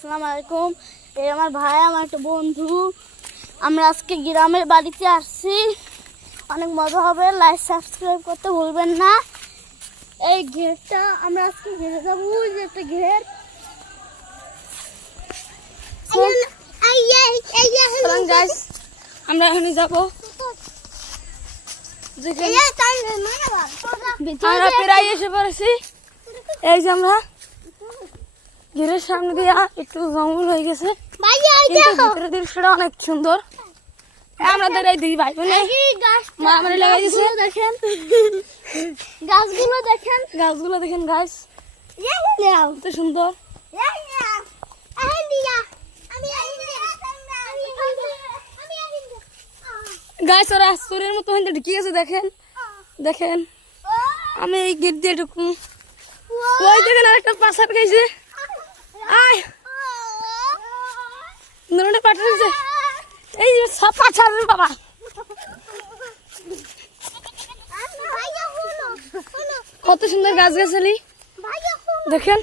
আসসালামু আলাইকুম। এই আমার ভাই, আমার একটা বন্ধু। আমরা আজকে গ্রামের বাড়িতে আসছি, অনেক মজা হবে। লাইক সাবস্ক্রাইব করতে ভুলবেন না। এই ঘেরটা আমরা আজকে ঘেরে যাবো, যে একটা ঘের। আমরা এখানে যাবো, আমরা প্রায় এসে পড়েছি। এই যে আমরা ঘেরের সামনে দিয়ে একটু জঙ্গল হয়ে গেছে, ভিতরের দৃশ্যটা অনেক সুন্দর। আমরা দাঁড়াই দিই ভাই বোনে মারামারি লাগাই দিছে। দেখেন গাছগুলো, দেখেন গাছগুলো, দেখেন গাছ কত সুন্দর। গাছ ওরা চোরের মতো ঢুকে গেছে। দেখেন দেখেন, আমি এই গেট দিয়ে ঢুকু। ওই দেখেন আরেকটা পাশার খাইছে। আয় পাঠাচ্ছে, এই সব পাঠার বাবা। কত সুন্দর গাছ গাছালি দেখেন।